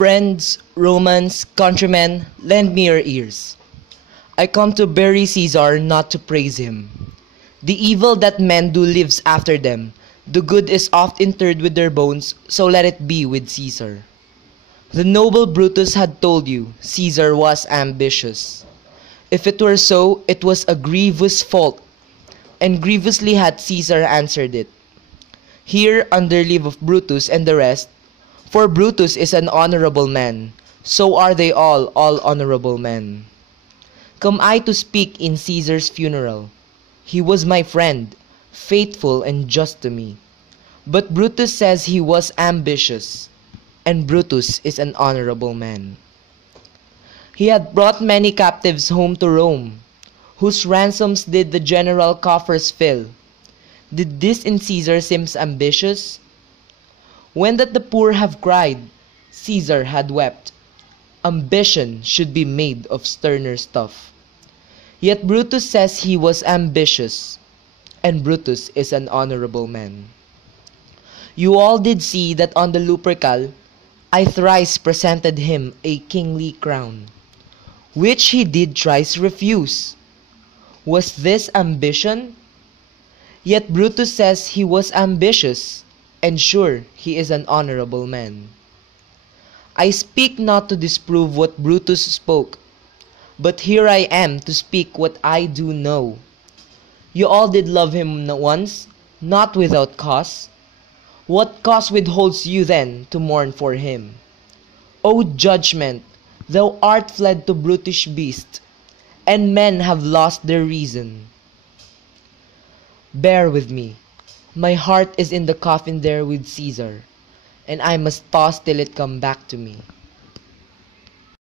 Friends, Romans, countrymen, lend me your ears. I come to bury Caesar, not to praise him. The evil that men do lives after them. The good is oft interred with their bones, so let it be with Caesar. The noble Brutus had told you Caesar was ambitious. If it were so, it was a grievous fault, and grievously had Caesar answered it. Here, under leave of Brutus and the rest, for Brutus is an honorable man, so are they all honorable men. Come I to speak in Caesar's funeral. He was my friend, faithful and just to me. But Brutus says he was ambitious, and Brutus is an honorable man. He had brought many captives home to Rome, whose ransoms did the general coffers fill. Did this in Caesar seems ambitious? When that the poor have cried, Caesar had wept. Ambition should be made of sterner stuff. Yet Brutus says he was ambitious, and Brutus is an honorable man. You all did see that on the Lupercal I thrice presented him a kingly crown, which he did thrice refuse. Was this ambition? Yet Brutus says he was ambitious, and sure he is an honorable man. I speak not to disprove what Brutus spoke, but here I am to speak what I do know. You all did love him once, not without cause. What cause withholds you then to mourn for him? O judgment, thou art fled to brutish beast, and men have lost their reason. Bear with me. My heart is in the coffin there with Caesar, and I must toss till it come back to me.